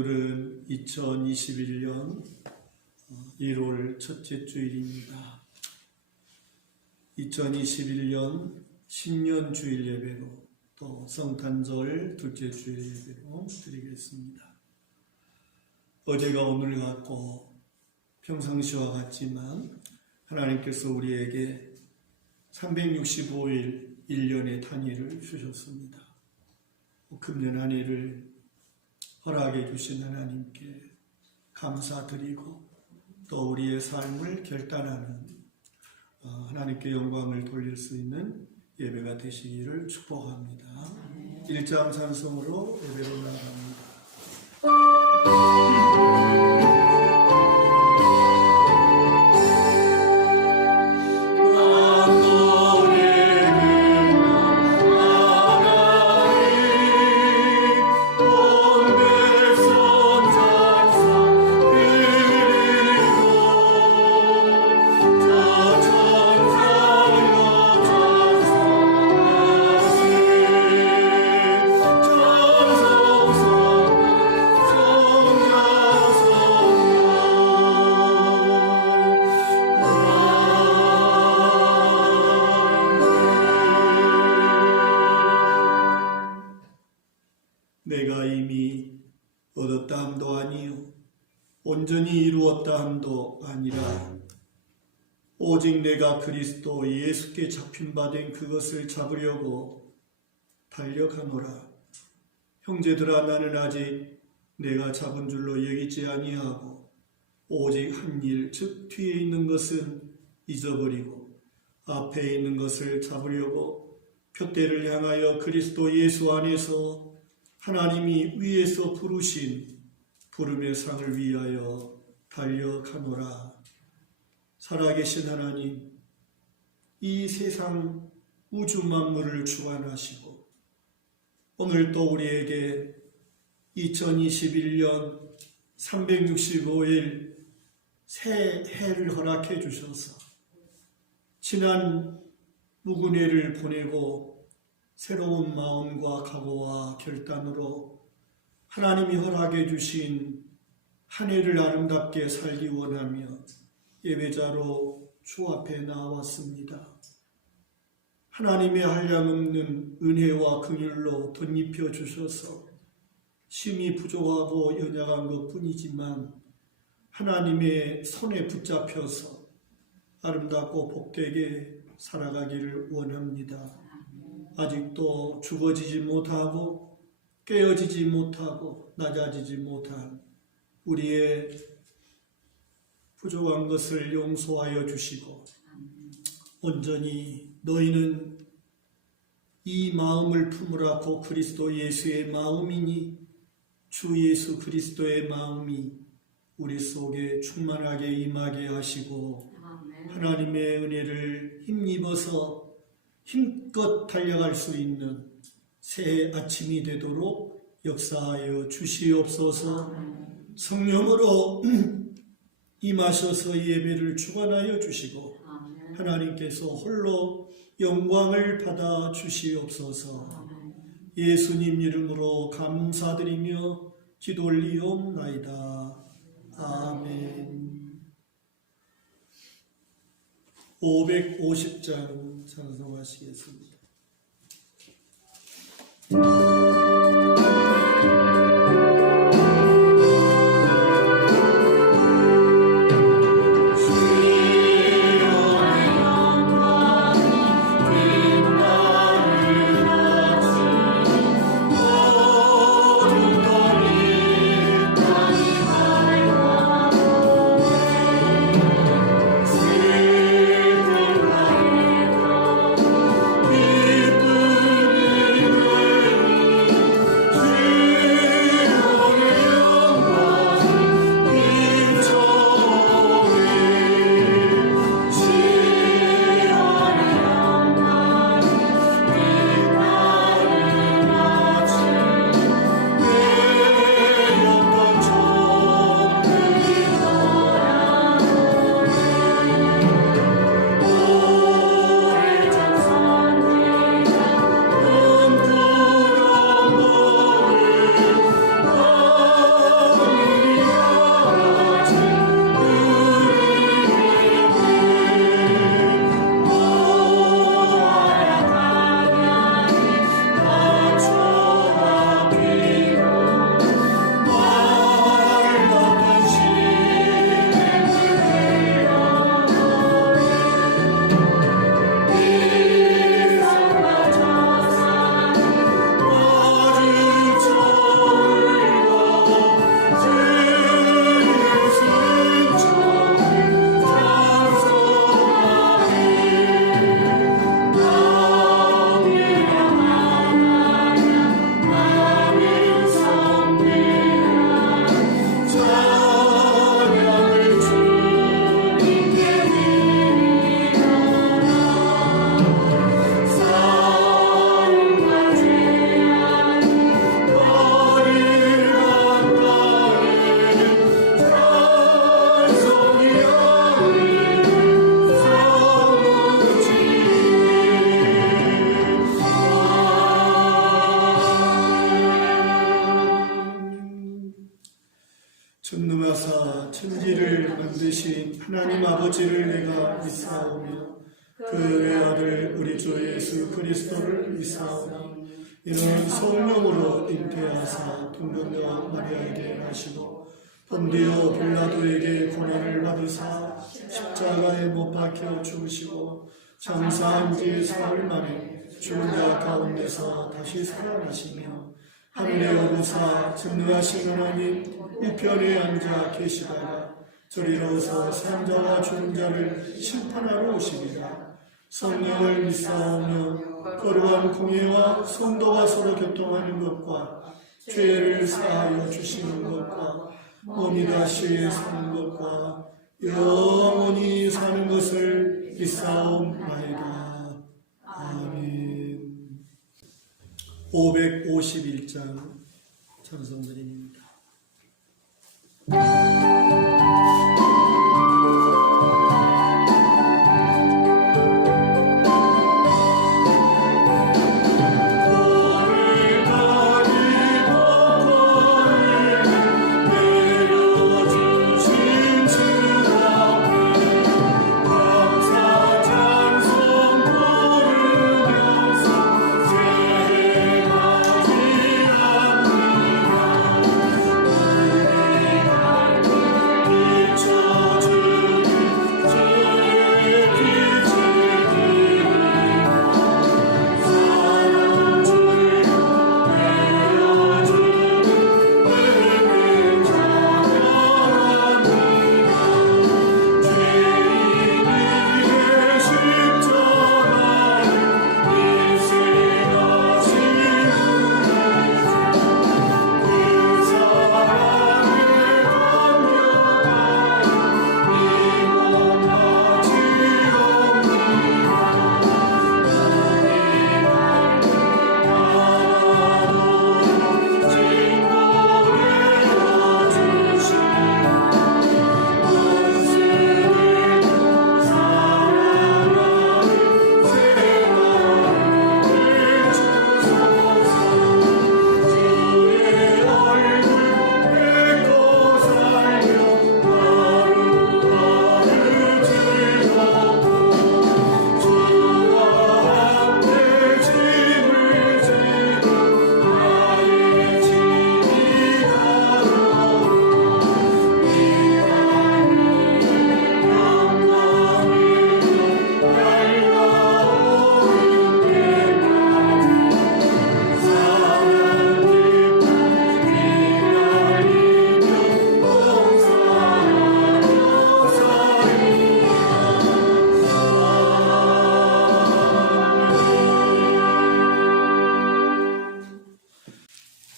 오늘은 2021년 1월 첫째 주일입니다. 2021년 신년 주일 예배로 또 성탄절 둘째 주일 예배로 드리겠습니다. 어제가 오늘 같고 평상시와 같지만 하나님께서 우리에게 365일 1년의 단위를 주셨습니다. 금년 한 해를 허락해 주신 하나님께 감사드리고 또 우리의 삶을 결단하는 하나님께 영광을 돌릴 수 있는 예배가 되시기를 축복합니다. 1장 찬송으로 예배로 나갑니다. 내가 이미 얻었다 함도 아니요 온전히 이루었다 함도 아니라 오직 내가 그리스도 예수께 잡힌 바 된 그것을 잡으려고 달려가노라. 형제들아, 나는 아직 내가 잡은 줄로 여기지 아니하고 오직 한 일, 즉 뒤에 있는 것은 잊어버리고 앞에 있는 것을 잡으려고 표대를 향하여 그리스도 예수 안에서 하나님이 위에서 부르신 부름의 상을 위하여 달려가노라. 살아계신 하나님, 이 세상 우주 만물을 주관하시고 오늘 또 우리에게 2021년 365일 새 해를 허락해 주셔서 지난 묵은 해를 보내고 새로운 마음과 각오와 결단으로 하나님이 허락해 주신 한 해를 아름답게 살기 원하며 예배자로 주 앞에 나왔습니다. 하나님의 한량없는 은혜와 긍휼로 덧입혀 주셔서 심히 부족하고 연약한 것뿐이지만 하나님의 손에 붙잡혀서 아름답고 복되게 살아가기를 원합니다. 아직도 죽어지지 못하고 깨어지지 못하고 낮아지지 못한 우리의 부족한 것을 용서하여 주시고 온전히 너희는 이 마음을 품으라 고 그리스도 예수의 마음이니 주 예수 그리스도의 마음이 우리 속에 충만하게 임하게 하시고 하나님의 은혜를 힘입어서 힘껏 달려갈 수 있는 새 아침이 되도록 역사하여 주시옵소서. 성령으로 임하셔서 예배를 주관하여 주시고 하나님께서 홀로 영광을 받아 주시옵소서. 예수님 이름으로 감사드리며 기도 올리옵나이다. 아멘. 550장 찬송하시겠습니다. 전능하사 천지를 만드신 하나님 아버지를 내가 믿사오며 그 외아들 우리 주 예수 그리스도를 믿사오니 이는 성령으로 잉태하사 동정녀 마리아에게 나시고 본디오 빌라도에게 고난을 받으사 십자가에 못 박혀 죽으시고 장사한 지 사흘 만에 죽은 자 가운데서 다시 살아나시며 하늘에 오르사 전능하신 하나님 우편에 앉아 계시다가 저리로서 산자와 죽은 자를 심판하러 오시리라. 성령을 믿사오며 거룩한 공예와 성도가 서로 교통하는 것과 죄를 사하여 주시는 것과 몸이 다시 사는 것과 영원히 사는 것을 믿사옵나이다. 아멘. 551장 찬송드립니다.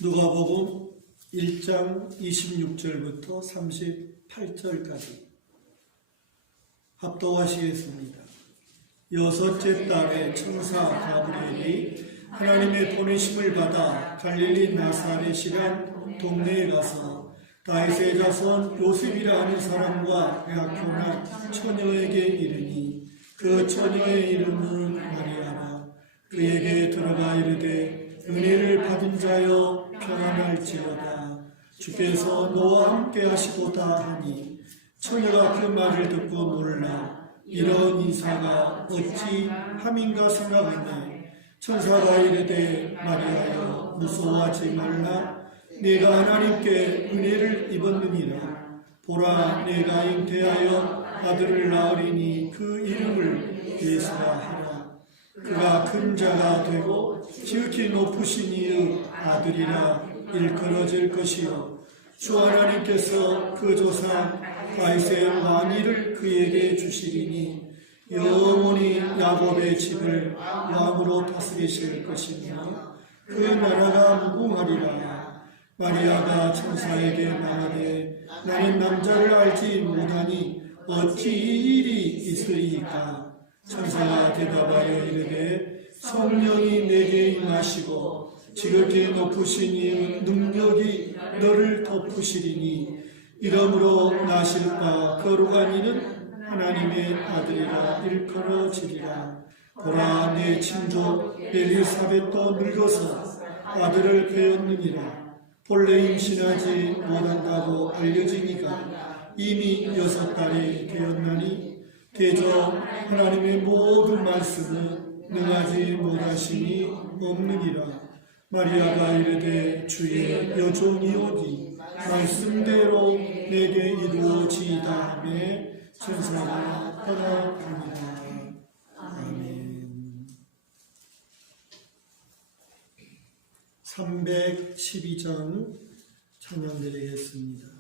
누가복음 1장 26절부터 38절까지 합독하시겠습니다. 여섯째 달에 천사 가브리엘이 하나님의 보내심을 받아 갈릴리 나사렛이란 동네에 가서 다윗의 자손 요셉이라 하는 사람과 약혼한 처녀에게 이르니 그 처녀의 이름은 마리아라. 그에게 들어가 이르되 은혜를 받은 자여 평안할지어다. 주께서 너와 함께 하시도다 하니 처녀가 그 말을 듣고 놀라 이런 인사가 어찌 함인가 생각하네. 천사가 이르되 마리아여 무서워하지 말라. 내가 하나님께 은혜를 입었느니라. 보라 내가 잉태하여 아들을 낳으리니 그 이름을 예수라 하라. 그가 큰 자가 되고 지극히 높으신 이의 아들이라 일컬어질 것이요 주 하나님께서 그 조상 다윗의 왕위를 그에게 주시리니 영원히 야곱의 집을 왕으로 다스리실 것이며 그 나라가 무궁하리라. 마리아가 천사에게 말하되 나는 남자를 알지 못하니 어찌 이 일이 있으리이까. 천사가 대답하여 이르되 성령이 내게 임하시고 지극히 높으신 이의 능력이 너를 덮으시리니 이러므로 나실 바 거룩한 이는 하나님의 아들이라 일컬어지리라. 보라 내 친족 엘리사벳도 늙어서 아들을 배었느니라. 본래 임신하지 못한다고 알려지니가 이미 6달이 되었나니 대저 하나님의 모든 말씀은 능하지 못하심이 없느니라. 마리아가 이르되 주의 여종이오니 말씀대로 내게 이루어지이다 하며 천사가 떠나갑니다. 아멘. 312장 찬양드리겠습니다.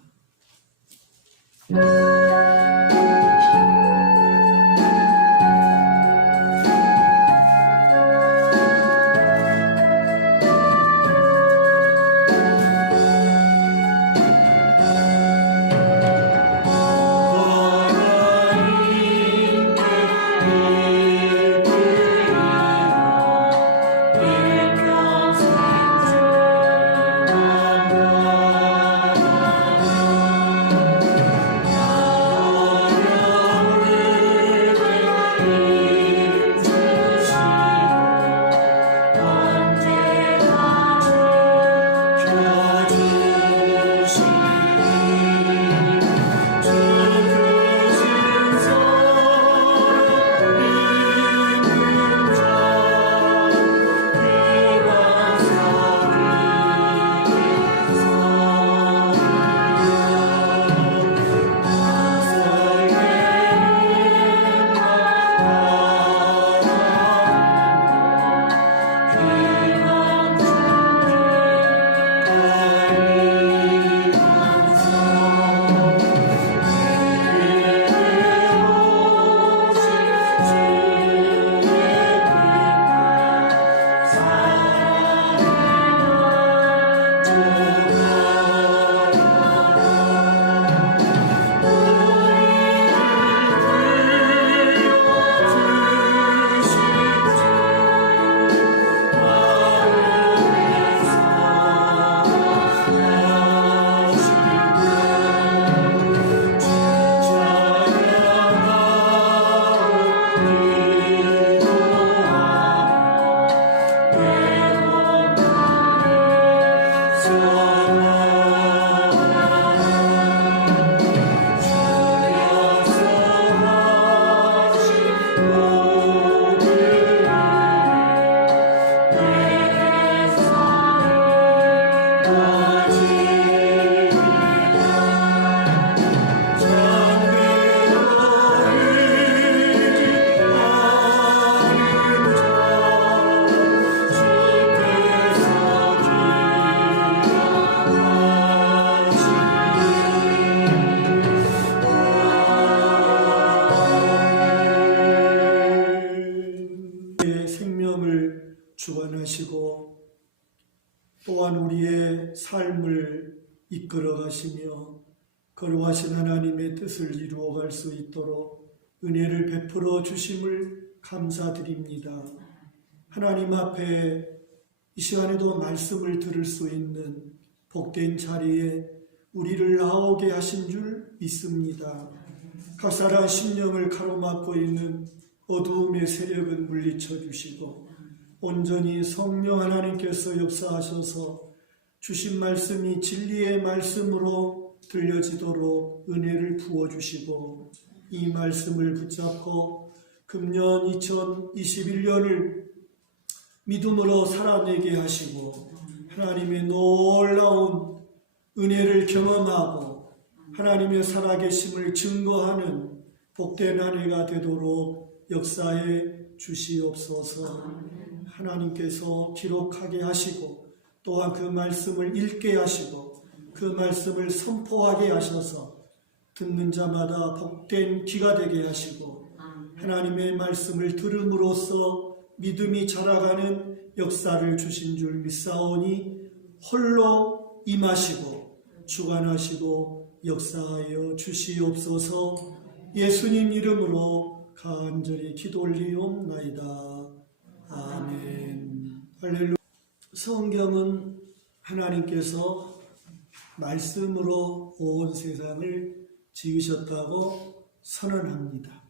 주관하시고 또한 우리의 삶을 이끌어 가시며 거룩하신 하나님의 뜻을 이루어갈 수 있도록 은혜를 베풀어 주심을 감사드립니다. 하나님 앞에 이 시간에도 말씀을 들을 수 있는 복된 자리에 우리를 나오게 하신 줄 믿습니다. 각사한 심령을 가로막고 있는 어두움의 세력은 물리쳐 주시고 온전히 성령 하나님께서 역사하셔서 주신 말씀이 진리의 말씀으로 들려지도록 은혜를 부어주시고 이 말씀을 붙잡고 금년 2021년을 믿음으로 살아내게 하시고 하나님의 놀라운 은혜를 경험하고 하나님의 살아계심을 증거하는 복된 한 해가 되도록 역사해 주시옵소서. 하나님께서 기록하게 하시고 또한 그 말씀을 읽게 하시고 그 말씀을 선포하게 하셔서 듣는 자마다 복된 귀가 되게 하시고 하나님의 말씀을 들음으로써 믿음이 자라가는 역사를 주신 줄 믿사오니 홀로 임하시고 주관하시고 역사하여 주시옵소서. 예수님 이름으로 간절히 기도 올리옵나이다. 아멘. 할렐루야. 성경은 하나님께서 말씀으로 온 세상을 지으셨다고 선언합니다.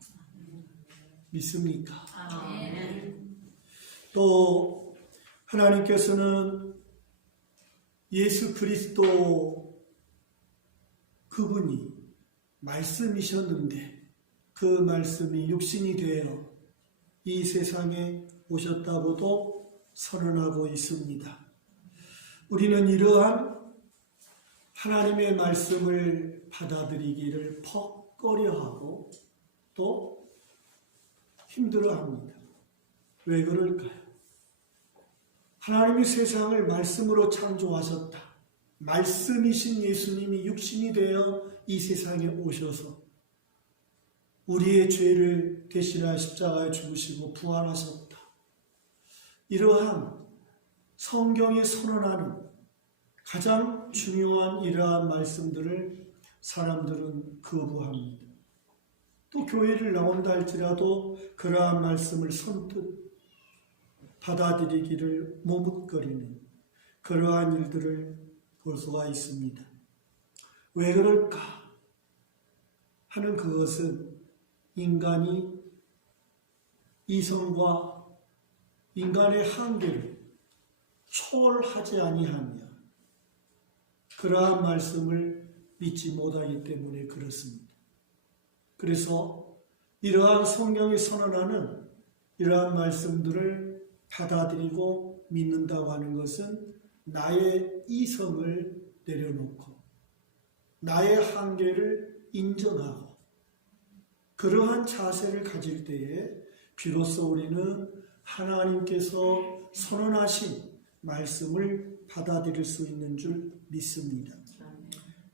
믿습니까? 아멘. 또 하나님께서는 예수 그리스도 그분이 말씀이셨는데 그 말씀이 육신이 되어 이 세상에 오셨다고도 선언하고 있습니다. 우리는 이러한 하나님의 말씀을 받아들이기를 퍽꺼려하고 또 힘들어합니다. 왜 그럴까요? 하나님이 세상을 말씀으로 창조하셨다. 말씀이신 예수님이 육신이 되어 이 세상에 오셔서 우리의 죄를 대신하여 십자가에 죽으시고 부활하셨다. 이러한 성경이 선언하는 가장 중요한 이러한 말씀들을 사람들은 거부합니다. 또 교회를 나온다 할지라도 그러한 말씀을 선뜻 받아들이기를 머뭇거리는 그러한 일들을 볼 수가 있습니다. 왜 그럴까 하는 그것은 인간이 이성과 인간의 한계를 초월하지 아니하며 그러한 말씀을 믿지 못하기 때문에 그렇습니다. 그래서 이러한 성경이 선언하는 이러한 말씀들을 받아들이고 믿는다고 하는 것은 나의 이성을 내려놓고 나의 한계를 인정하고 그러한 자세를 가질 때에 비로소 우리는 하나님께서 선언하신 말씀을 받아들일 수 있는 줄 믿습니다.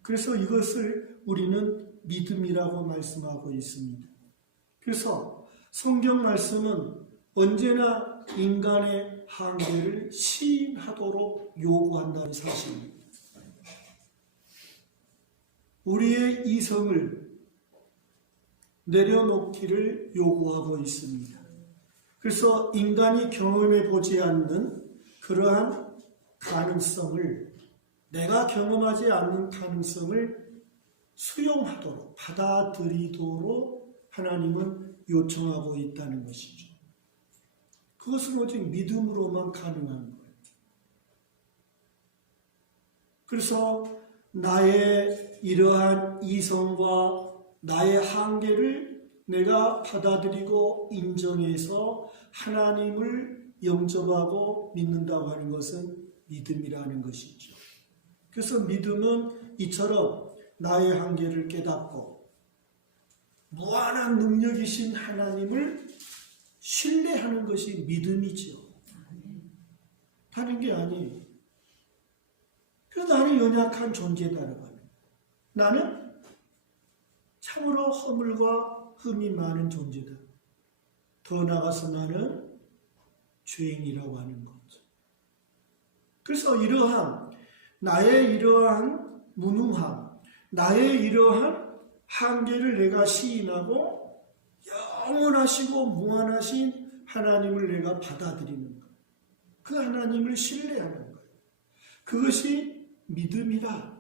그래서 이것을 우리는 믿음이라고 말씀하고 있습니다. 그래서 성경 말씀은 언제나 인간의 한계를 시인하도록 요구한다는 사실입니다. 우리의 이성을 내려놓기를 요구하고 있습니다. 그래서 인간이 경험해 보지 않는 그러한 가능성을, 내가 경험하지 않는 가능성을 수용하도록, 받아들이도록 하나님은 요청하고 있다는 것이죠. 그것은 오직 믿음으로만 가능한 거예요. 그래서 나의 이러한 이성과 나의 한계를 내가 받아들이고 인정해서 하나님을 영접하고 믿는다고 하는 것은 믿음이라는 것이죠. 그래서 믿음은 이처럼 나의 한계를 깨닫고 무한한 능력이신 하나님을 신뢰하는 것이 믿음이죠. 다른 게 아니에요. 그래서 나는 연약한 존재다라고 하는 거예요. 나는 참으로 허물과 흠이 많은 존재다. 더 나아가서 나는 죄인이라고 하는 거죠. 그래서 나의 이러한 무능함, 나의 이러한 한계를 내가 시인하고 영원하시고 무한하신 하나님을 내가 받아들이는 것. 그 하나님을 신뢰하는 거예요. 그것이 믿음이다.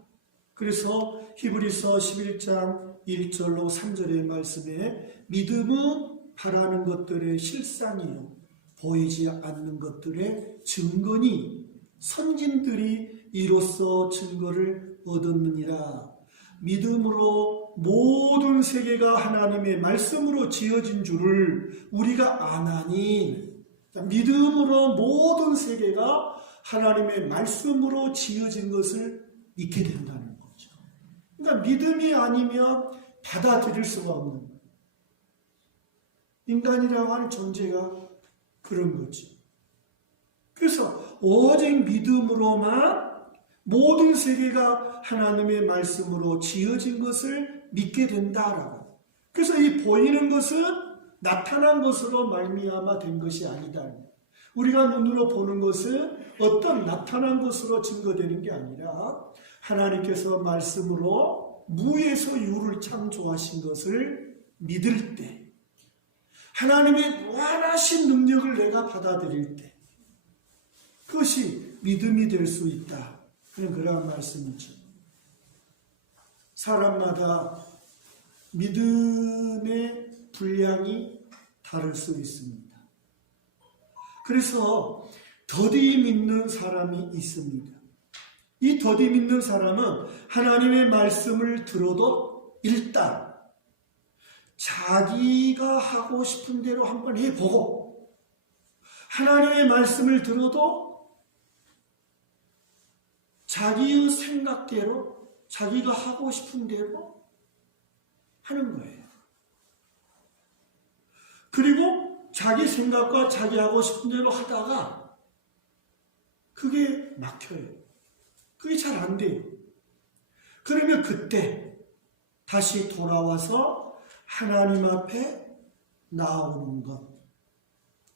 그래서 히브리서 11장 1절로 3절의 말씀에 믿음은 바라는 것들의 실상이요 보이지 않는 것들의 증거니 선진들이 이로써 증거를 얻었느니라. 믿음으로 모든 세계가 하나님의 말씀으로 지어진 줄을 우리가 아나니, 믿음으로 모든 세계가 하나님의 말씀으로 지어진 것을 믿게 된다는 거죠. 그러니까 믿음이 아니면 받아들일 수가 없는 거예요. 인간이라고 하는 존재가 그런 거지. 그래서 오직 믿음으로만 모든 세계가 하나님의 말씀으로 지어진 것을 믿게 된다라고. 그래서 이 보이는 것은 나타난 것으로 말미암아 된 것이 아니다. 우리가 눈으로 보는 것은 어떤 나타난 것으로 증거되는 게 아니라 하나님께서 말씀으로 무에서 유를 창조하신 것을 믿을 때, 하나님의 무한하신 능력을 내가 받아들일 때, 그것이 믿음이 될 수 있다 하는 그러한 말씀이죠. 사람마다 믿음의 분량이 다를 수 있습니다. 그래서 더디 믿는 사람이 있습니다. 이 더디 믿는 사람은 하나님의 말씀을 들어도 일단 자기가 하고 싶은 대로 한번 해보고, 하나님의 말씀을 들어도 자기의 생각대로, 자기가 하고 싶은 대로 하는 거예요. 그리고 자기 생각과 자기 하고 싶은 대로 하다가 그게 막혀요. 그게 잘 안 돼요. 그러면 그때 다시 돌아와서 하나님 앞에 나오는 것.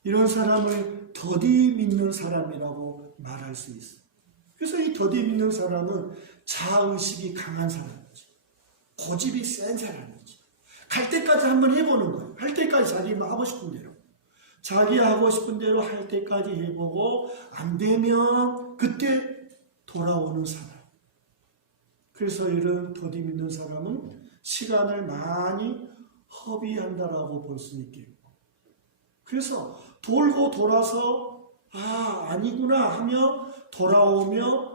이런 사람을 더디 믿는 사람이라고 말할 수 있어요. 그래서 이 더디 믿는 사람은 자의식이 강한 사람이지. 고집이 센 사람이지. 갈 때까지 한번 해보는 거예요. 할 때까지 자기 하고 싶은 대로. 자기 하고 싶은 대로 할 때까지 해보고 안 되면 그때 돌아오는 사람. 그래서 이런 더디 믿는 사람은 시간을 많이 허비한다라고 볼 수 있겠고. 그래서 돌고 돌아서 아니구나 하며 돌아오며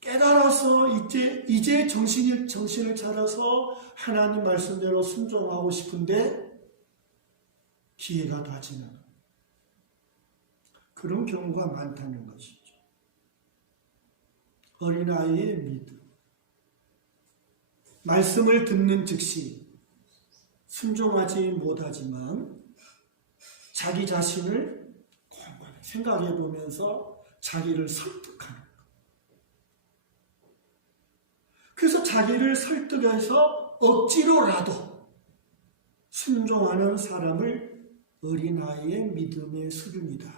깨달아서 이제 정신을 차려서 하나님 말씀대로 순종하고 싶은데 기회가 다 지나가. 그런 경우가 많다는 것이죠. 어린아이의 믿음. 말씀을 듣는 즉시 순종하지 못하지만 자기 자신을 곰곰이 생각해 보면서 자기를 설득하는 것. 그래서 자기를 설득해서 억지로라도 순종하는 사람을 어린아이의 믿음의 수준이다.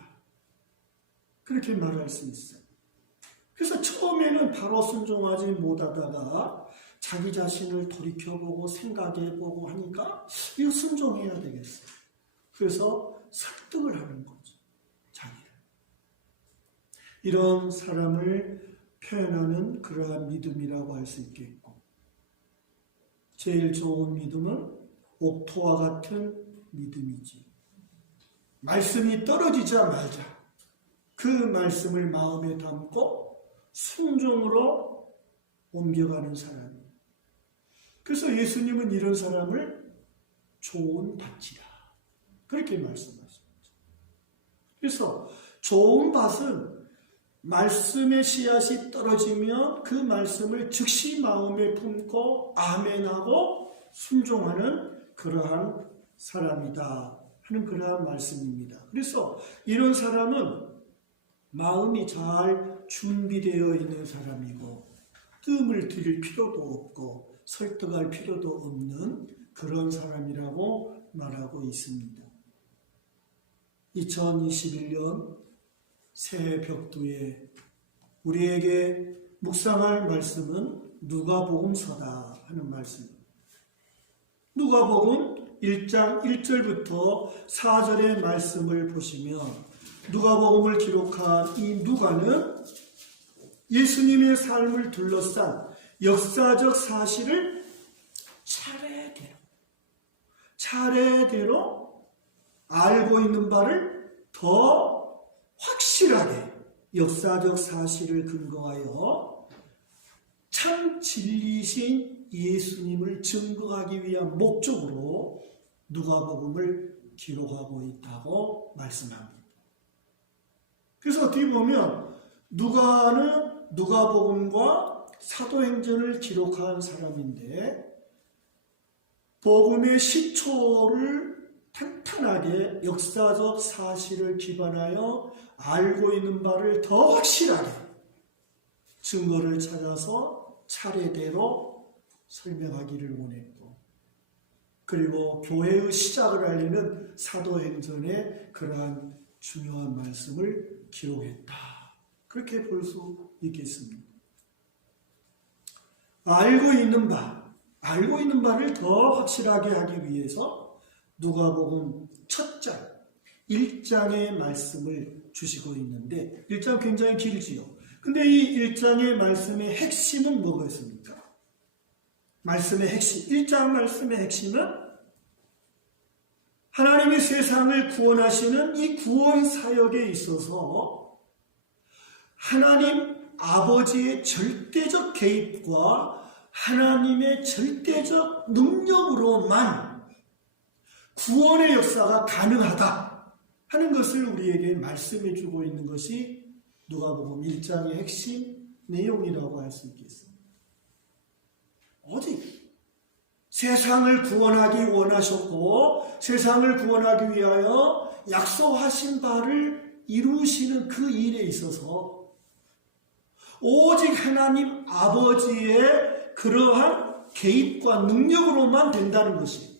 그렇게 말할 수 있어요. 그래서 처음에는 바로 순종하지 못하다가 자기 자신을 돌이켜보고 생각해보고 하니까 이거 순종해야 되겠어요. 그래서 설득을 하는 거죠. 자기를. 이런 사람을 표현하는 그러한 믿음이라고 할 수 있겠고, 제일 좋은 믿음은 옥토와 같은 믿음이지. 말씀이 떨어지자마자 그 말씀을 마음에 담고 순종으로 옮겨가는 사람이에요. 그래서 예수님은 이런 사람을 좋은 밭이라 그렇게 말씀하십니다. 그래서 좋은 밭은 말씀의 씨앗이 떨어지면 그 말씀을 즉시 마음에 품고 아멘하고 순종하는 그러한 사람이다 하는 그러한 말씀입니다. 그래서 이런 사람은 마음이 잘 준비되어 있는 사람이고 뜸을 들일 필요도 없고 설득할 필요도 없는 그런 사람이라고 말하고 있습니다. 2021년 새해 벽두에 우리에게 묵상할 말씀은 누가복음서다 하는 말씀입니다. 누가복음 1장 1절부터 4절의 말씀을 보시면 누가복음을 기록한 이 누가는 예수님의 삶을 둘러싼 역사적 사실을 차례대로 알고 있는 바를 더 확실하게 역사적 사실을 근거하여 참 진리이신 예수님을 증거하기 위한 목적으로 누가복음을 기록하고 있다고 말씀합니다. 그래서 어떻게 보면 누가는 누가복음과 사도행전을 기록한 사람인데 복음의 시초를 탄탄하게 역사적 사실을 기반하여 알고 있는 바를 더 확실하게 증거를 찾아서 차례대로 설명하기를 원했고, 그리고 교회의 시작을 알리는 사도행전의 그러한 중요한 말씀을 기록했다. 그렇게 볼 수 있겠습니다. 알고 있는 바를 더 확실하게 하기 위해서 누가복음 첫 장, 1장의 말씀을 주시고 있는데 1장 굉장히 길지요. 근데 이 1장의 말씀의 핵심은 뭐겠습니까? 말씀의 핵심, 1장 말씀의 핵심은 하나님이 세상을 구원하시는 이 구원 사역에 있어서 하나님 아버지의 절대적 개입과 하나님의 절대적 능력으로만 구원의 역사가 가능하다 하는 것을 우리에게 말씀해 주고 있는 것이 누가복음 1장의 핵심 내용이라고 할 수 있겠습니다. 오직 세상을 구원하기 원하셨고 세상을 구원하기 위하여 약속하신 바를 이루시는 그 일에 있어서 오직 하나님 아버지의 그러한 개입과 능력으로만 된다는 것이,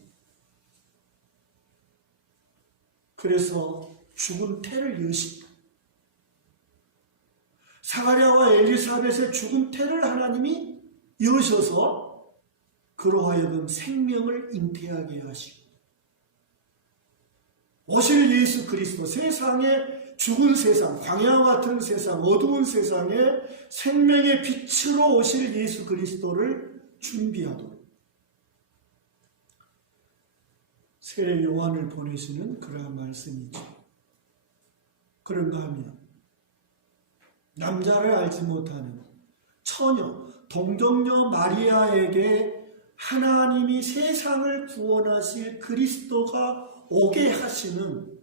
그래서 죽은 태를 여신다. 사가랴와 엘리사벳의 죽은 태를 하나님이 여셔서 그로 하여금 생명을 잉태하게 하시고 오실 예수 그리스도, 세상의 죽은 세상, 광야와 같은 세상, 어두운 세상에 생명의 빛으로 오실 예수 그리스도를 준비하도록 새 요한을 보내시는 그러한 말씀이죠. 그런가 하면 남자를 알지 못하는 처녀, 동정녀 마리아에게 하나님이 세상을 구원하실 그리스도가 오게 하시는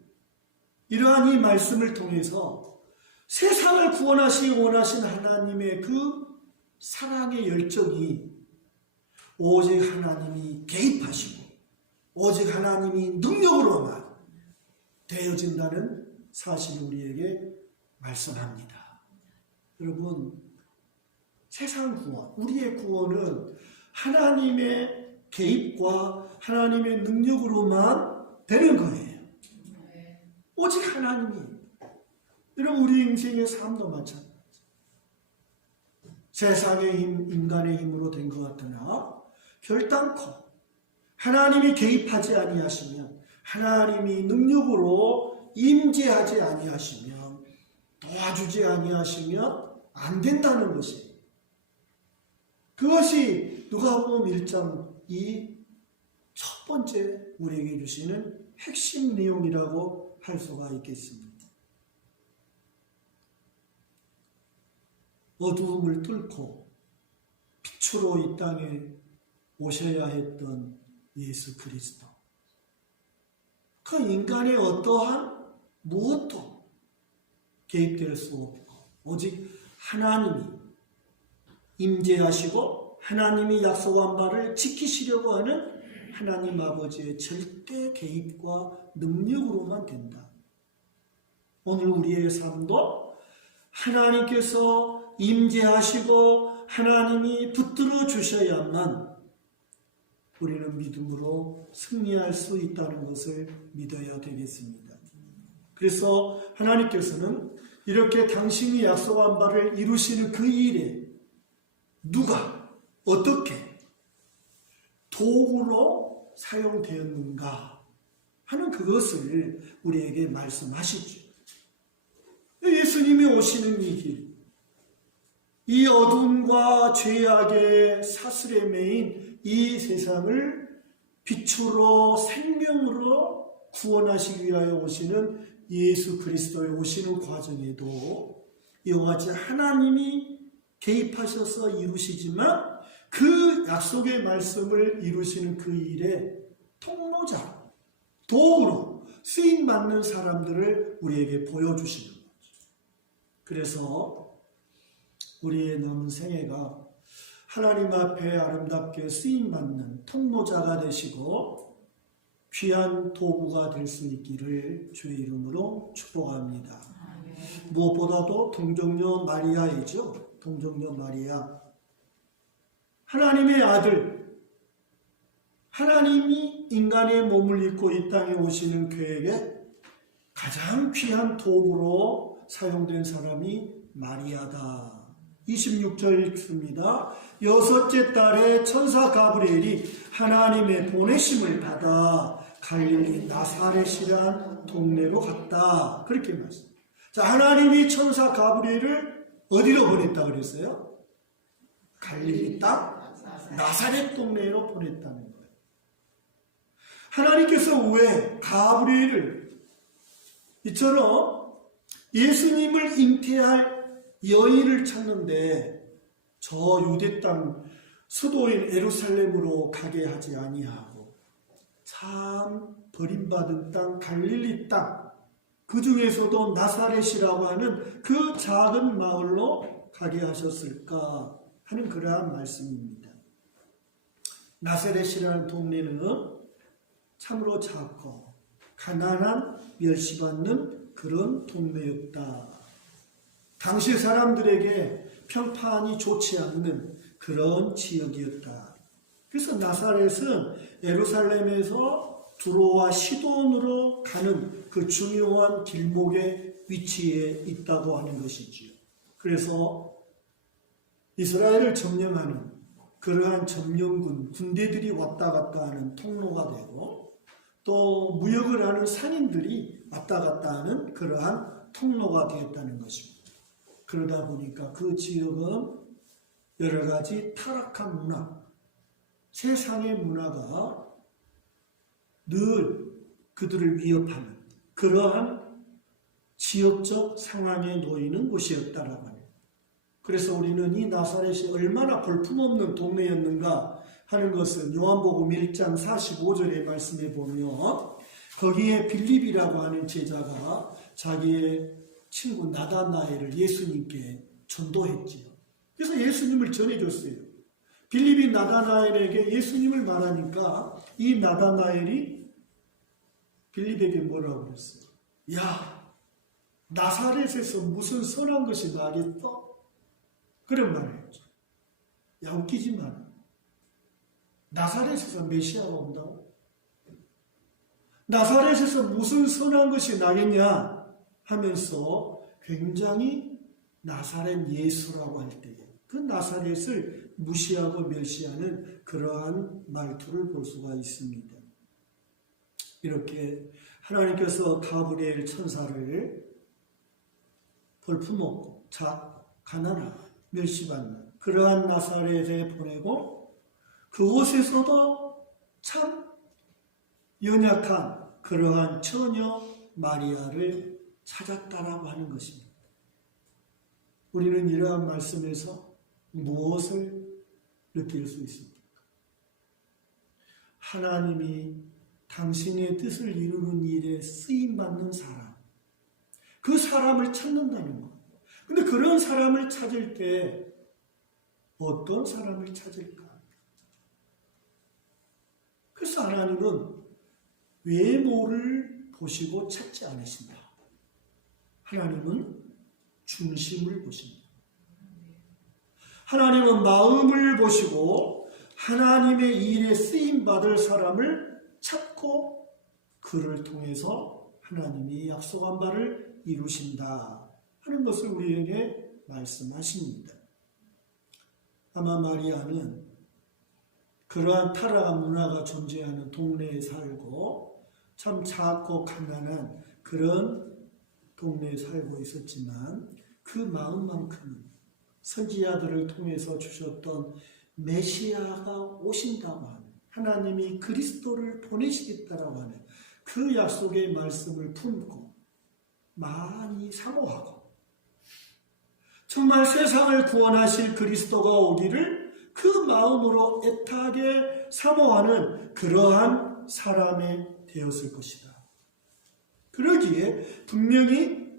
이러한 이 말씀을 통해서 세상을 구원하시기 원하신 하나님의 그 사랑의 열정이 오직 하나님이 개입하시고 오직 하나님이 능력으로만 되어진다는 사실을 우리에게 말씀합니다. 여러분, 세상 구원, 우리의 구원은 하나님의 개입과 하나님의 능력으로만 되는 거예요. 오직 하나님이. 여러분, 우리 인생의 삶도 마찬가지. 세상의 힘, 인간의 힘으로 된 것 같으나 결단코 하나님이 개입하지 아니하시면, 하나님이 능력으로 임재하지 아니하시면, 도와주지 아니하시면 안 된다는 것이에요. 그것이 누가복음 1장 이 첫 번째 우리에게 주시는 핵심 내용이라고 할 수가 있겠습니다. 어두움을 뚫고 빛으로 이 땅에 오셔야 했던 예수 그리스도. 그 인간의 어떠한 무엇도 개입될 수 없고 오직 하나님이 임재하시고 하나님이 약속한 바를 지키시려고 하는 하나님 아버지의 절대 개입과 능력으로만 된다. 오늘 우리의 삶도 하나님께서 임재하시고 하나님이 붙들어 주셔야만 우리는 믿음으로 승리할 수 있다는 것을 믿어야 되겠습니다. 그래서 하나님께서는 이렇게 당신이 약속한 바를 이루시는 그 일에 누가 어떻게 도구로 사용되었는가 하는 그것을 우리에게 말씀하시죠. 예수님이 오시는 이 길, 이 어둠과 죄악의 사슬에 매인 이 세상을 빛으로 생명으로 구원하시기 위하여 오시는 예수 그리스도의 오시는 과정에도 이와 같이 하나님이 개입하셔서 이루시지만 그 약속의 말씀을 이루시는 그 일에 통로자, 도구로 쓰임받는 사람들을 우리에게 보여주시는 거죠. 그래서 우리의 남은 생애가 하나님 앞에 아름답게 쓰임받는 통로자가 되시고 귀한 도구가 될 수 있기를 주의 이름으로 축복합니다. 무엇보다도 동정녀 마리아이죠. 동정녀 마리아. 하나님의 아들, 하나님이 인간의 몸을 입고 이 땅에 오시는 그에게 가장 귀한 도구로 사용된 사람이 마리아다. 26절 읽습니다. 여섯째 달에 천사 가브리엘이 하나님의 보내심을 받아 갈릴리 나사렛이란 동네로 갔다. 그렇게 말씀합니다. 자, 하나님이 천사 가브리엘을 어디로 보냈다 그랬어요? 갈릴리 땅 나사렛 동네로 보냈다는 거예요. 하나님께서 왜 가브리엘을 이처럼 예수님을 잉태할 여인을 찾는데 저 유대 땅 수도인 예루살렘으로 가게 하지 아니하고 참 버림받은 땅 갈릴리 땅 그 중에서도 나사렛이라고 하는 그 작은 마을로 가게 하셨을까 하는 그러한 말씀입니다. 나사렛이라는 동네는 참으로 작고 가난한 멸시받는 그런 동네였다. 당시 사람들에게 평판이 좋지 않는 그런 지역이었다. 그래서 나사렛은 예루살렘에서 두로와 시돈으로 가는 그 중요한 길목에 위치해 있다고 하는 것이지요. 그래서 이스라엘을 점령하는 그러한 점령군, 군대들이 왔다 갔다 하는 통로가 되고 또 무역을 하는 상인들이 왔다 갔다 하는 그러한 통로가 되었다는 것입니다. 그러다 보니까 그 지역은 여러 가지 타락한 문화, 세상의 문화가 늘 그들을 위협하는 그러한 지역적 상황에 놓이는 곳이었다라고 합니다. 그래서 우리는 이 나사렛이 얼마나 볼품없는 동네였는가 하는 것은 요한복음 1장 45절의 말씀에 보면 거기에 빌립이라고 하는 제자가 자기의 친구 나다나엘을 예수님께 전도했지요. 그래서 예수님을 전해줬어요. 빌립이 나다나엘에게 예수님을 말하니까 이 나다나엘이 빌립에게 뭐라고 그랬어요? 야, 나사렛에서 무슨 선한 것이 나겠어? 그런 말을 했죠. 야, 웃기지 마라. 나사렛에서 메시아가 온다고? 나사렛에서 무슨 선한 것이 나겠냐 하면서 굉장히 나사렛 예수라고 할 때에 그 나사렛을 무시하고 멸시하는 그러한 말투를 볼 수가 있습니다. 이렇게 하나님께서 가브리엘 천사를 볼품없고 작고 가난하고 멸시받는 그러한 나사렛에 보내고 그곳에서도 참 연약한 그러한 처녀 마리아를 찾았다라고 하는 것입니다. 우리는 이러한 말씀에서 무엇을 느낄 수 있습니까? 하나님이 당신의 뜻을 이루는 일에 쓰임받는 사람, 그 사람을 찾는다는 것. 근데 그런 사람을 찾을 때 어떤 사람을 찾을까? 그래서 하나님은 외모를 보시고 찾지 않으신다. 하나님은 중심을 보십니다. 하나님은 마음을 보시고 하나님의 일에 쓰임받을 사람을 찾고 그를 통해서 하나님이 약속한 바를 이루신다 하는 것을 우리에게 말씀하십니다. 아마 마리아는 그러한 타락한 문화가 존재하는 동네에 살고 참 작고 가난한 그런 동네에 살고 있었지만 그 마음만큼은 선지자들을 통해서 주셨던 메시아가 오신다고 하는 하나님이 그리스도를 보내시겠다라고 하는 그 약속의 말씀을 품고 많이 사모하고 정말 세상을 구원하실 그리스도가 오기를 그 마음으로 애타게 사모하는 그러한 사람이 되었을 것이다. 그러기에 분명히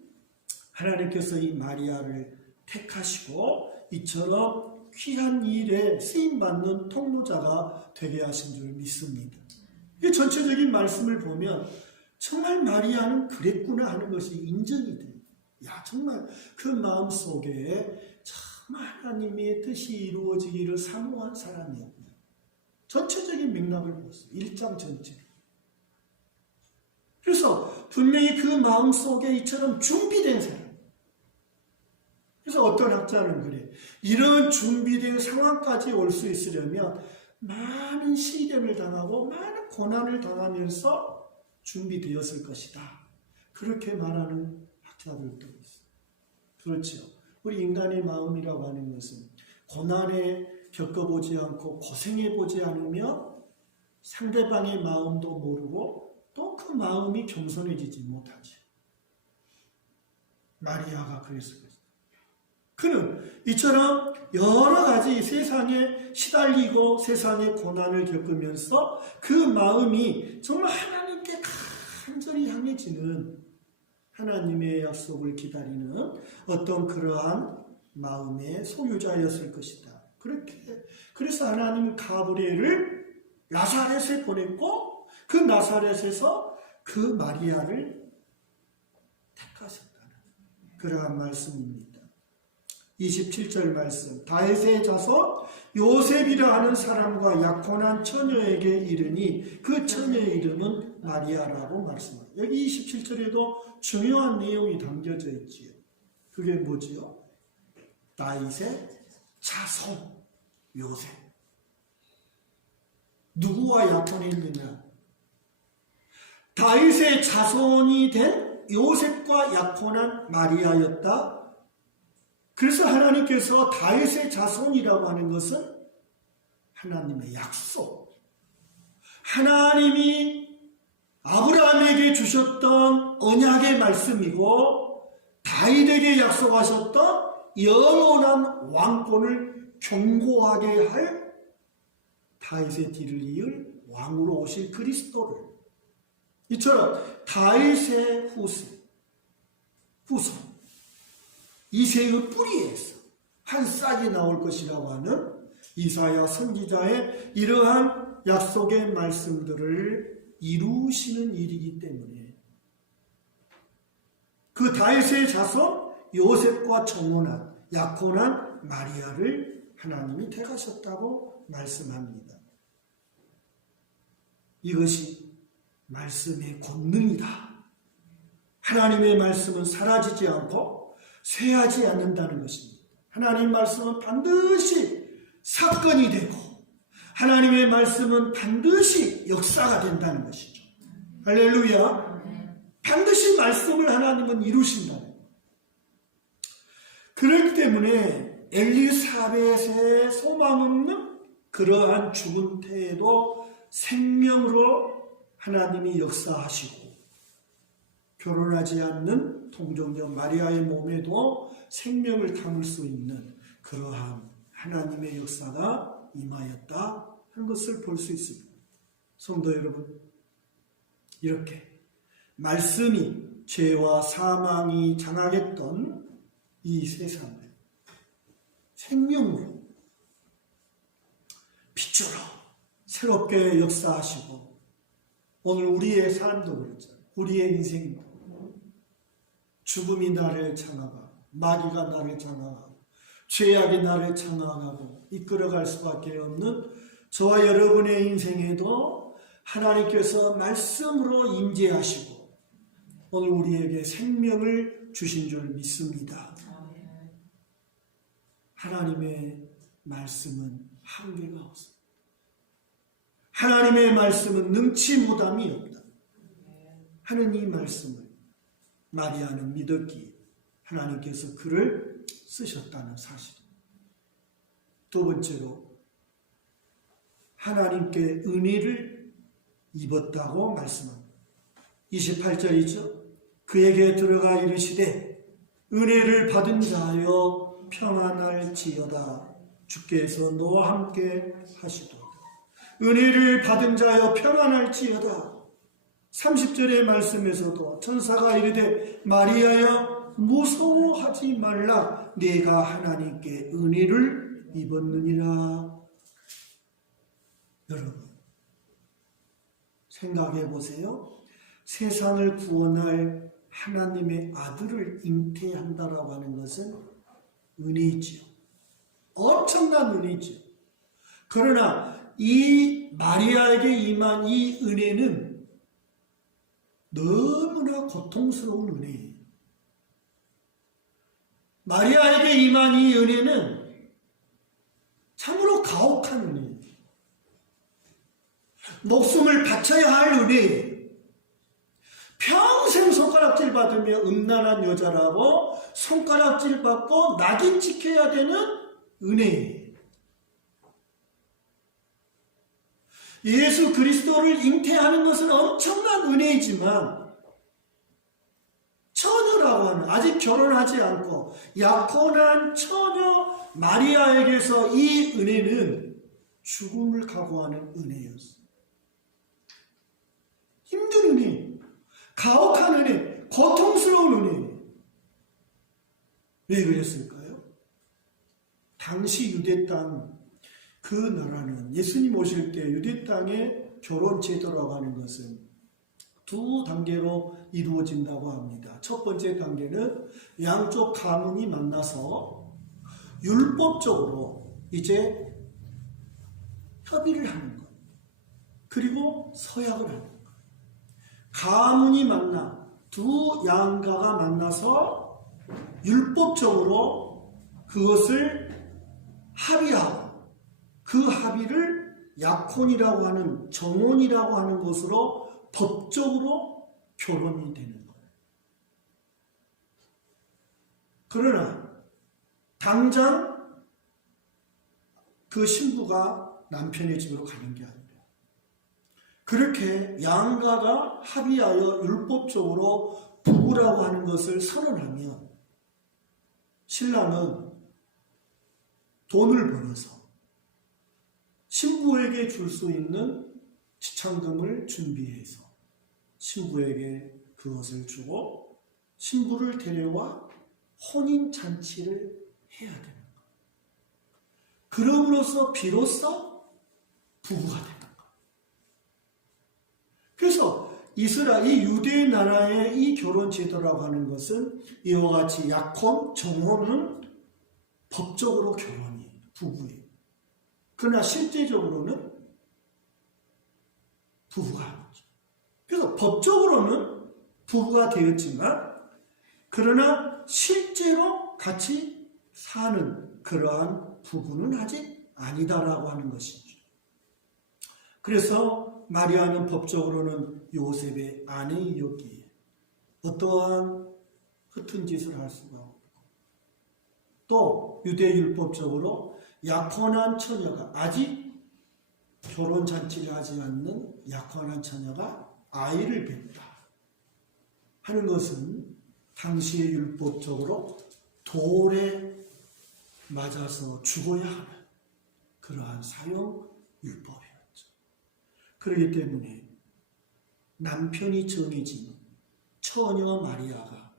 하나님께서 이 마리아를 택하시고 이처럼 귀한 일에 쓰임받는 통로자가 되게 하신 줄 믿습니다. 이 전체적인 말씀을 보면 정말 마리아는 그랬구나 하는 것이 인정이 돼요. 야, 정말 그 마음속에 정말 하나님의 뜻이 이루어지기를 사모한 사람이었구나. 전체적인 맥락을 보세요. 1장 전체. 그래서 분명히 그 마음속에 이처럼 준비된 사람. 그래서 어떤 학자는 그래. 이런 준비된 상황까지 올 수 있으려면 많은 시련을 당하고 많은 고난을 당하면서 준비되었을 것이다. 그렇게 말하는 학자들도 있어요. 그렇죠. 우리 인간의 마음이라고 하는 것은 고난에 겪어보지 않고 고생해보지 않으면 상대방의 마음도 모르고 또 그 마음이 겸손해지지 못하죠. 마리아가 그랬을 것이다. 그는 이처럼 여러 가지 세상에 시달리고 세상의 고난을 겪으면서 그 마음이 정말 하나님께 간절히 향해지는 하나님의 약속을 기다리는 어떤 그러한 마음의 소유자였을 것이다. 그래서 하나님은 가브리엘을 나사렛에 보냈고 그 나사렛에서 그 마리아를 택하셨다는 그러한 말씀입니다. 27절 말씀, 다윗의 자손 요셉이라 하는 사람과 약혼한 처녀에게 이르니 그 처녀의 이름은 마리아라고 말씀합니다. 여기 27절에도 중요한 내용이 담겨져 있지요. 그게 뭐지요? 다윗의 자손 요셉. 누구와 약혼했느냐? 다윗의 자손이 된 요셉과 약혼한 마리아였다. 그래서 하나님께서 다윗의 자손이라고 하는 것은 하나님의 약속, 하나님이 아브라함에게 주셨던 언약의 말씀이고 다윗에게 약속하셨던 영원한 왕권을 경고하게 할 다윗의 뒤를 이을 왕으로 오실 그리스도를, 이처럼 다윗의 후손 이새의 뿌리에서 한 싹이 나올 것이라고 하는 이사야 선지자의 이러한 약속의 말씀들을 이루시는 일이기 때문에 그 다윗의 자손 요셉과 정혼한 약혼한 마리아를 하나님이 택하셨다고 말씀합니다. 이것이 말씀의 권능이다. 하나님의 말씀은 사라지지 않고 쇠하지 않는다는 것입니다. 하나님 말씀은 반드시 사건이 되고 하나님의 말씀은 반드시 역사가 된다는 것이죠. 할렐루야. 반드시 말씀을 하나님은 이루신다는. 그렇기 때문에 엘리사벳의 소망 없는 그러한 죽은 태에도 생명으로 하나님이 역사하시고 결혼하지 않는 동정녀 마리아의 몸에도 생명을 담을 수 있는 그러한 하나님의 역사가 임하였다 하는 것을 볼 수 있습니다. 성도 여러분, 이렇게 말씀이 죄와 사망이 장악했던 이 세상을 생명으로 빛으로 새롭게 역사하시고 오늘 우리의 삶도 그렇죠. 우리의 인생도 죽음이 나를 장악하고 마귀가 나를 장악하고 죄악이 나를 장악하고 이끌어갈 수밖에 없는 저와 여러분의 인생에도 하나님께서 말씀으로 임재하시고 오늘 우리에게 생명을 주신 줄 믿습니다. 하나님의 말씀은 한계가 없습니다. 하나님의 말씀은 능치 못함이 없다 하는 이 말씀을 마리아는 믿었기에 하나님께서 그를 쓰셨다는 사실입니다. 두 번째로 하나님께 은혜를 입었다고 말씀합니다. 28절이죠. 그에게 들어가 이르시되 은혜를 받은 자여 평안할지어다. 주께서 너와 함께 하시도다. 은혜를 받은 자여 평안할지어다. 30절의 말씀에서도 천사가 이르되 마리아여 무서워하지 말라. 네가 하나님께 은혜를 입었느니라. 여러분 생각해 보세요. 세상을 구원할 하나님의 아들을 잉태한다라고 하는 것은 은혜이지요. 엄청난 은혜이지요. 그러나 이 마리아에게 임한 이 은혜는 너무나 고통스러운 은혜예요. 마리아에게 임한 이 은혜는 참으로 가혹한 은혜예요. 목숨을 바쳐야 할 은혜예요. 평생 손가락질 받으며 음란한 여자라고 손가락질 받고 낙인 찍혀야 되는 은혜예요. 예수 그리스도를 잉태하는 것은 엄청난 은혜이지만 처녀라고 하는 아직 결혼하지 않고 약혼한 처녀 마리아에게서 이 은혜는 죽음을 각오하는 은혜였어요. 힘든 은혜, 가혹한 은혜, 고통스러운 은혜. 왜 그랬을까요? 당시 유대 땅, 그 나라는 예수님 오실 때 유대 땅의 결혼 제도라고 하는 것은 두 단계로 이루어진다고 합니다. 첫 번째 단계는 양쪽 가문이 만나서 율법적으로 이제 협의를 하는 것. 그리고 서약을 하는 것. 가문이 만나 두 양가가 만나서 율법적으로 그것을 합의하고 그 합의를 약혼이라고 하는 정혼이라고 하는 것으로 법적으로 결혼이 되는 거예요. 그러나 당장 그 신부가 남편의 집으로 가는 게 아니라 그렇게 양가가 합의하여 율법적으로 부부라고 하는 것을 선언하면 신랑은 돈을 벌어서 신부에게 줄 수 있는 지참금을 준비해서 신부에게 그것을 주고 신부를 데려와 혼인잔치를 해야 되는 거예요. 그럼으로써 비로소 부부가 되는 거예요. 그래서 이스라엘, 이 유대 나라의 이 결혼 제도라고 하는 것은 이와 같이 약혼, 정혼은 법적으로 결혼이 부부예요. 그러나 실제적으로는 부부가 아니죠. 그래서 법적으로는 부부가 되었지만 그러나 실제로 같이 사는 그러한 부부는 아직 아니다라고 하는 것이죠. 그래서 마리아는 법적으로는 요셉의 아내이었기에 어떠한 흩은 짓을 할 수가 없고 또 유대율법적으로 약혼한 처녀가 아직 결혼잔치를 하지 않는 약혼한 처녀가 아이를 낳다 하는 것은 당시의 율법적으로 돌에 맞아서 죽어야 하는 그러한 사형 율법이었죠. 그렇기 때문에 남편이 정해진 처녀 마리아가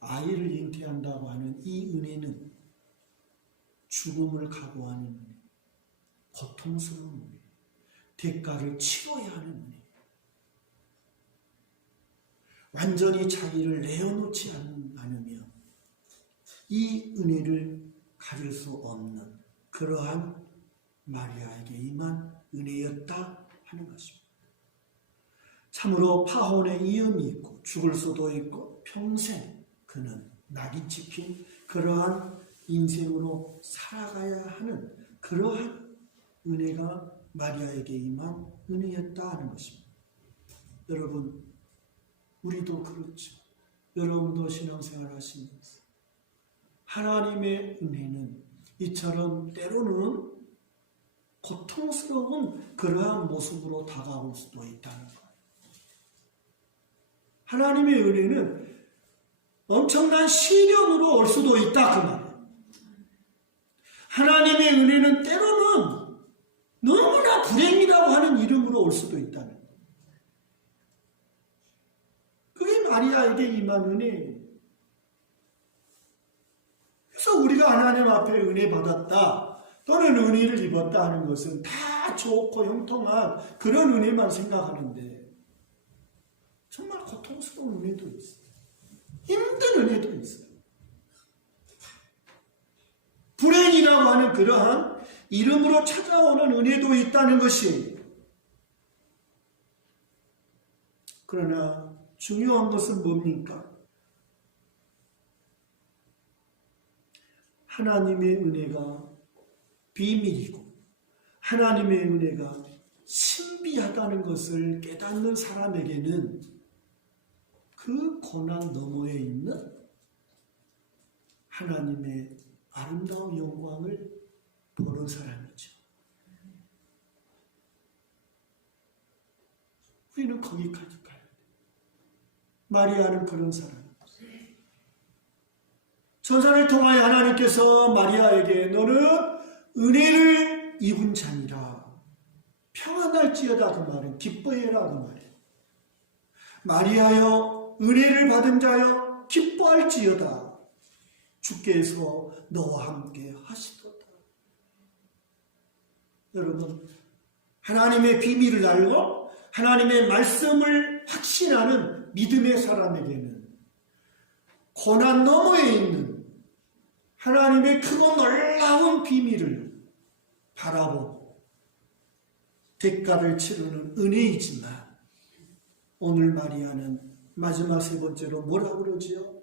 아이를 잉태한다고 하는 이 은혜는 죽음을 각오하는 은혜, 고통스러운 은혜, 대가를 치러야 하는 은혜, 완전히 자기를 내어놓지 않으며 이 은혜를 가질 수 없는 그러한 마리아에게 임한 은혜였다 하는 것입니다. 참으로 파혼의 위험이 있고 죽을 수도 있고 평생 그는 낙이 찍힌 그러한 인생으로 살아가야 하는 그러한 은혜가 마리아에게 임한 은혜였다 하는 것입니다. 여러분, 우리도 그렇죠. 여러분도 신앙생활 하시면서 하나님의 은혜는 이처럼 때로는 고통스러운 그러한 모습으로 다가올 수도 있다는 것. 하나님의 은혜는 엄청난 시련으로 올 수도 있다 그 말이에요. 하나님의 은혜는 때로는 너무나 불행이라고 하는 이름으로 올 수도 있다는 거예요. 그게 마리아에게 임한 은혜예요. 그래서 우리가 하나님 앞에 은혜 받았다 또는 은혜를 입었다 하는 것은 다 좋고 형통한 그런 은혜만 생각하는데 정말 고통스러운 은혜도 있어요. 힘든 은혜도 있어요. 불행이라고 하는 그러한 이름으로 찾아오는 은혜도 있다는 것이에요. 그러나 중요한 것은 뭡니까? 하나님의 은혜가 비밀이고 하나님의 은혜가 신비하다는 것을 깨닫는 사람에게는 그 고난 너머에 있는 하나님의 아름다운 영광을 보는 사람이죠. 우리는 거기까지 가야 돼요. 마리아는 그런 사람이었어요. 천사를 통하여 하나님께서 마리아에게 너는 은혜를 입은 자니라. 평안할지어다 그 말은 기뻐해라 그 말이에요. 마리아여 은혜를 받은 자여 기뻐할지어다. 주께서 너와 함께 하시도다. 여러분, 하나님의 비밀을 알고 하나님의 말씀을 확신하는 믿음의 사람에게는 고난 너머에 있는 하나님의 크고 놀라운 비밀을 바라보고 대가를 치르는 은혜이지만, 오늘 마리아는 마지막 세 번째로 뭐라고 그러지요?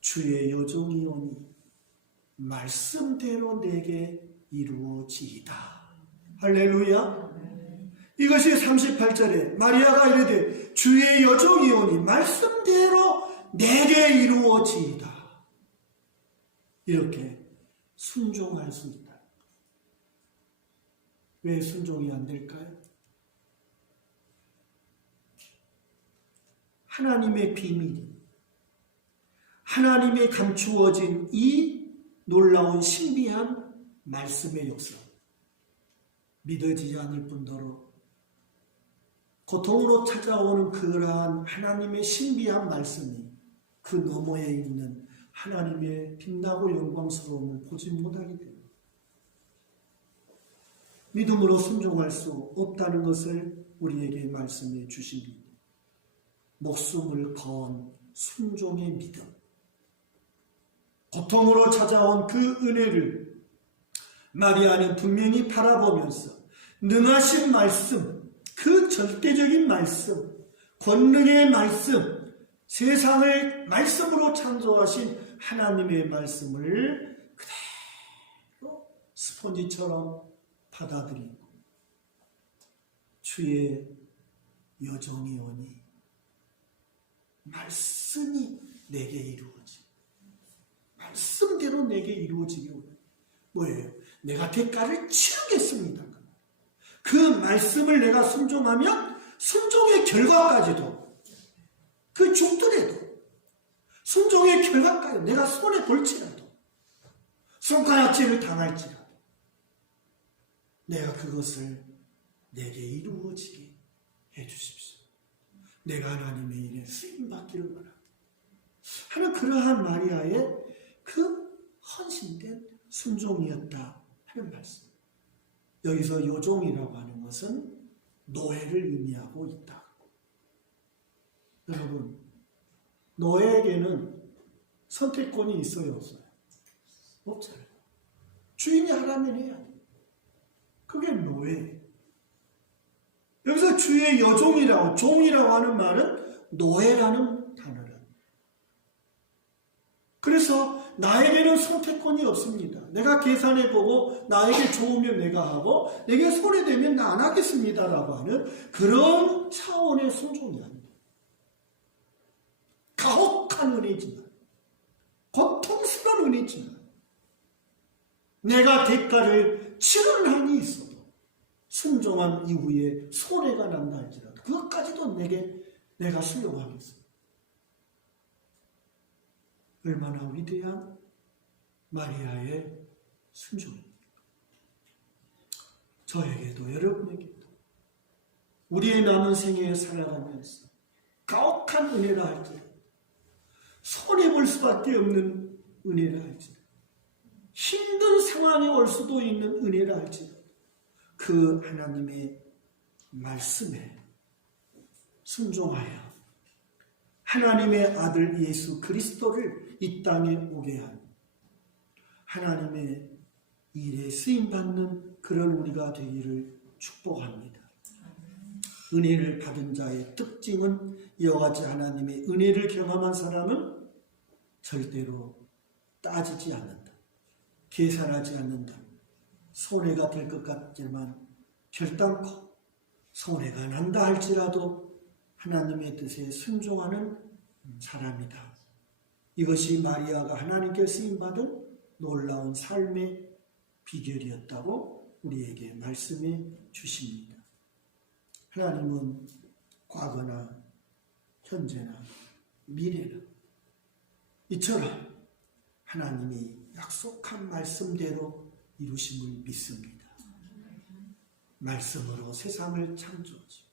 주의 여종이오니 말씀대로 내게 이루어지이다. 할렐루야. 이것이 38절에 마리아가 이르되 주의 여종이오니 말씀대로 내게 이루어지이다. 이렇게 순종할 수 있다. 왜 순종이 안 될까요? 하나님의 비밀이, 하나님의 감추어진 이 놀라운 신비한 말씀의 역사, 믿어지지 않을 뿐더러 고통으로 찾아오는 그러한 하나님의 신비한 말씀이 그 너머에 있는 하나님의 빛나고 영광스러움을 보지 못하게 됩니다. 믿음으로 순종할 수 없다는 것을 우리에게 말씀해 주십니다. 목숨을 건 순종의 믿음, 고통으로 찾아온 그 은혜를 마리아는 분명히 바라보면서 능하신 말씀, 그 절대적인 말씀, 권능의 말씀, 세상을 말씀으로 창조하신 하나님의 말씀을 그대로 스폰지처럼 받아들이고 주의 여종이오니 말씀이 내게 이루어지고 말씀대로 내게 이루어지게 원해요. 뭐예요? 내가 대가를 치르겠습니다. 그 말씀을 내가 순종하면 순종의 결과까지도, 그 죽더라도 순종의 결과까지 내가 손에 볼지라도, 손가락질을 당할지라도 내가 그것을 내게 이루어지게 해주십시오. 내가 하나님의 일에 쓰임받기를 바랍니다. 하는 그러한 마리아의 그 헌신된 순종이었다 하는 말씀. 여기서 여종이라고 하는 것은 노예를 의미하고 있다. 여러분, 노예에게는 선택권이 있어요, 없어요? 없잖아요. 주인이 하라면 해야 돼. 그게 노예예요. 여기서 주의 여종이라고, 종이라고 하는 말은 노예라는 단어라. 그래서 나에게는 선택권이 없습니다. 내가 계산해보고 나에게 좋으면 내가 하고 내게 손해되면 나 안 하겠습니다라고 하는 그런 차원의 순종이 아닙니다. 가혹한 은혜지만, 고통스러운 은혜지만 내가 대가를 치르는 한이 있어도 순종한 이후에 손해가 난다 할지라도 그것까지도 내가 수용하겠습니다. 얼마나 위대한 마리아의 순종입니까? 저에게도 여러분에게도 우리의 남은 생애에 살아가면서 가혹한 은혜라 할지라도, 손해볼 수밖에 없는 은혜라 할지라도, 힘든 상황이 올 수도 있는 은혜라 할지라도 그 하나님의 말씀에 순종하여 하나님의 아들 예수 그리스도를 이 땅에 오게 한 하나님의 일에 쓰임받는 그런 우리가 되기를 축복합니다. 은혜를 받은 자의 특징은 이와 같이 하나님의 은혜를 경험한 사람은 절대로 따지지 않는다. 계산하지 않는다. 손해가 될 것 같지만 결단코 손해가 난다 할지라도 하나님의 뜻에 순종하는 사람이다. 이것이 마리아가 하나님께 쓰임받은 놀라운 삶의 비결이었다고 우리에게 말씀해 주십니다. 하나님은 과거나 현재나 미래나 이처럼 하나님이 약속한 말씀대로 이루심을 믿습니다. 말씀으로 세상을 창조하시고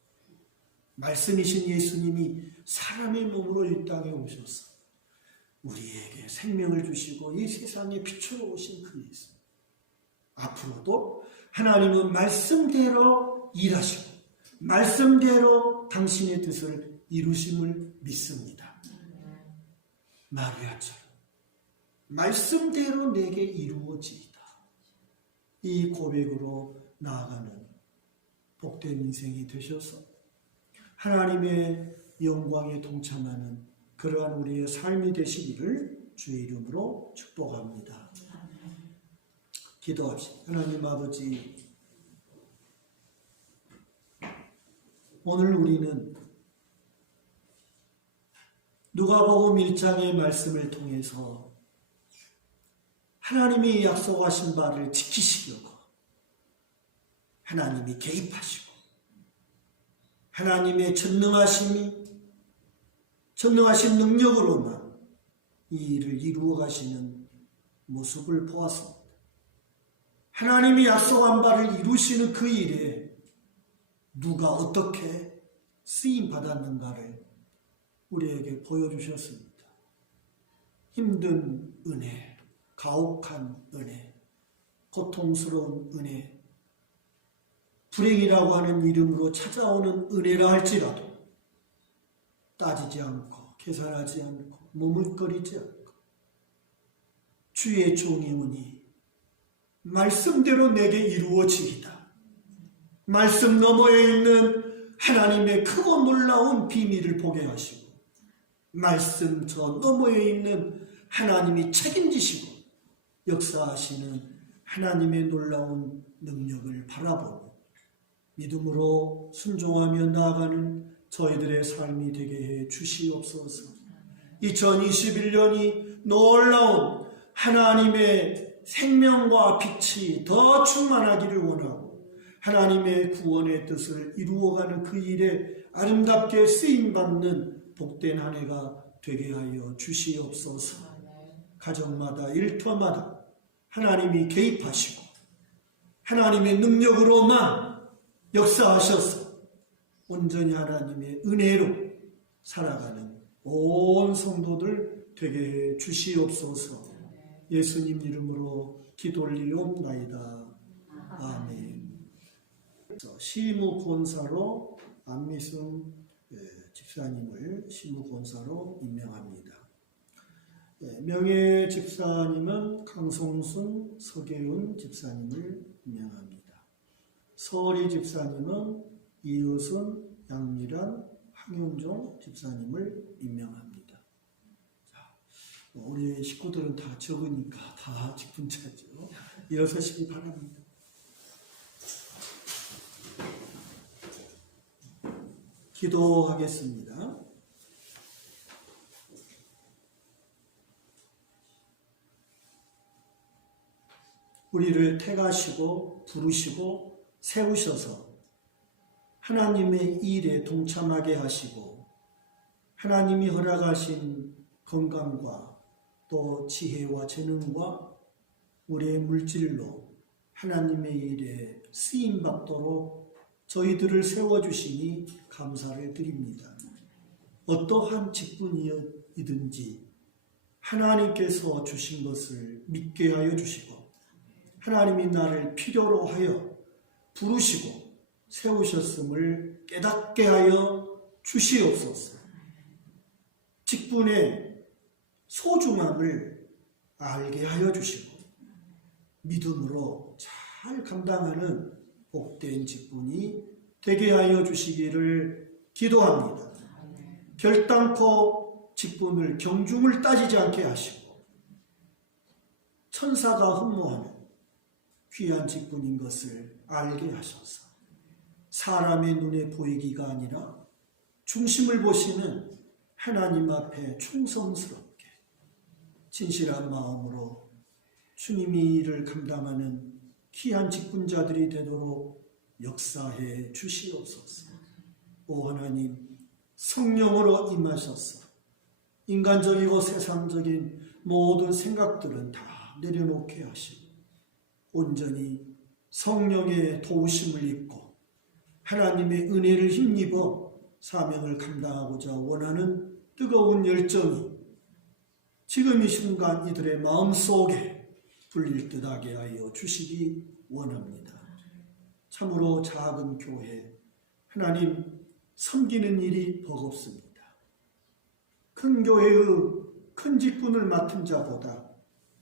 말씀이신 예수님이 사람의 몸으로 이 땅에 오셔서 우리에게 생명을 주시고 이 세상에 빛으로 오신 그 예수. 앞으로도 하나님은 말씀대로 일하시고 말씀대로 당신의 뜻을 이루심을 믿습니다. 마리아처럼 말씀대로 내게 이루어지이다. 이 고백으로 나아가는 복된 인생이 되셔서 하나님의 영광에 동참하는 그러한 우리의 삶이 되시기를 주의 이름으로 축복합니다. 기도합시다. 하나님 아버지, 오늘 우리는 누가복음 1장의 말씀을 통해서 하나님이 약속하신 바를 지키시려고 하나님이 개입하시고 하나님의 전능하신 능력으로만 이 일을 이루어 가시는 모습을 보았습니다. 하나님이 약속한 바를 이루시는 그 일에 누가 어떻게 쓰임 받았는가를 우리에게 보여주셨습니다. 힘든 은혜, 가혹한 은혜, 고통스러운 은혜, 불행이라고 하는 이름으로 찾아오는 은혜라 할지라도 따지지 않고 계산하지 않고 머뭇거리지 않고 주의 종의 은이 말씀대로 내게 이루어지이다. 말씀 너머에 있는 하나님의 크고 놀라운 비밀을 보게 하시고 말씀 저 너머에 있는 하나님이 책임지시고 역사하시는 하나님의 놀라운 능력을 바라보고 믿음으로 순종하며 나아가는 저희들의 삶이 되게 해 주시옵소서. 2021년이 놀라운 하나님의 생명과 빛이 더 충만하기를 원하고 하나님의 구원의 뜻을 이루어가는 그 일에 아름답게 쓰임받는 복된 한 해가 되게 하여 주시옵소서. 가정마다 일터마다 하나님이 개입하시고 하나님의 능력으로만 역사하셔서 온전히 하나님의 은혜로 살아가는 온 성도들 되게 해 주시옵소서. 예수님 이름으로 기도 올리옵나이다. 아멘. 시무권사로 안미승 집사님을 시무권사로 임명합니다. 명예 집사님은 강성순, 서계훈 집사님을 임명합니다. 서리 집사님은 이효순, 양미란, 황윤종 집사님을 임명합니다. 자, 우리 식구들은 다 적으니까 다 직분자죠. 일어서시기 바랍니다. 기도하겠습니다. 우리를 택하시고 부르시고 세우셔서 하나님의 일에 동참하게 하시고 하나님이 허락하신 건강과 또 지혜와 재능과 우리의 물질로 하나님의 일에 쓰임받도록 저희들을 세워주시니 감사를 드립니다. 어떠한 직분이든지 하나님께서 주신 것을 믿게 하여 주시고 하나님이 나를 필요로 하여 부르시고 세우셨음을 깨닫게 하여 주시옵소서. 직분의 소중함을 알게 하여 주시고 믿음으로 잘 감당하는 복된 직분이 되게 하여 주시기를 기도합니다. 결단코 직분을 경중을 따지지 않게 하시고 천사가 흠모하는 귀한 직분인 것을 알게 하셔서 사람의 눈에 보이기가 아니라 중심을 보시는 하나님 앞에 충성스럽게 진실한 마음으로 주님이 일을 감당하는 귀한 직분자들이 되도록 역사해 주시옵소서. 오 하나님, 성령으로 임하셔서 인간적이고 세상적인 모든 생각들은 다 내려놓게 하시고 온전히 성령의 도우심을 입고 하나님의 은혜를 힘입어 사명을 감당하고자 원하는 뜨거운 열정이 지금 이 순간 이들의 마음속에 불릴 듯하게 하여 주시기 원합니다. 참으로 작은 교회, 하나님 섬기는 일이 버겁습니다. 큰 교회의 큰 직분을 맡은 자보다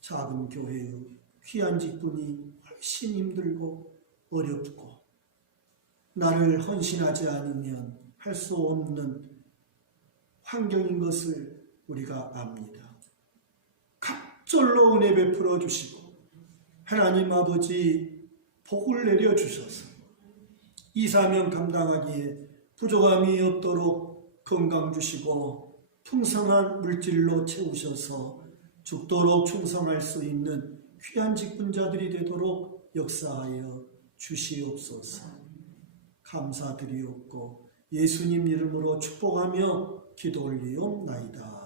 작은 교회의 귀한 직분이 훨씬 힘들고 어렵고 나를 헌신하지 않으면 할 수 없는 환경인 것을 우리가 압니다. 갑절로 은혜 베풀어 주시고 하나님 아버지 복을 내려 주셔서 이 사명 감당하기에 부족함이 없도록 건강 주시고 풍성한 물질로 채우셔서 죽도록 충성할 수 있는 귀한 직분자들이 되도록 역사하여 주시옵소서. 감사드리옵고 예수님 이름으로 축복하며 기도 올리옵나이다.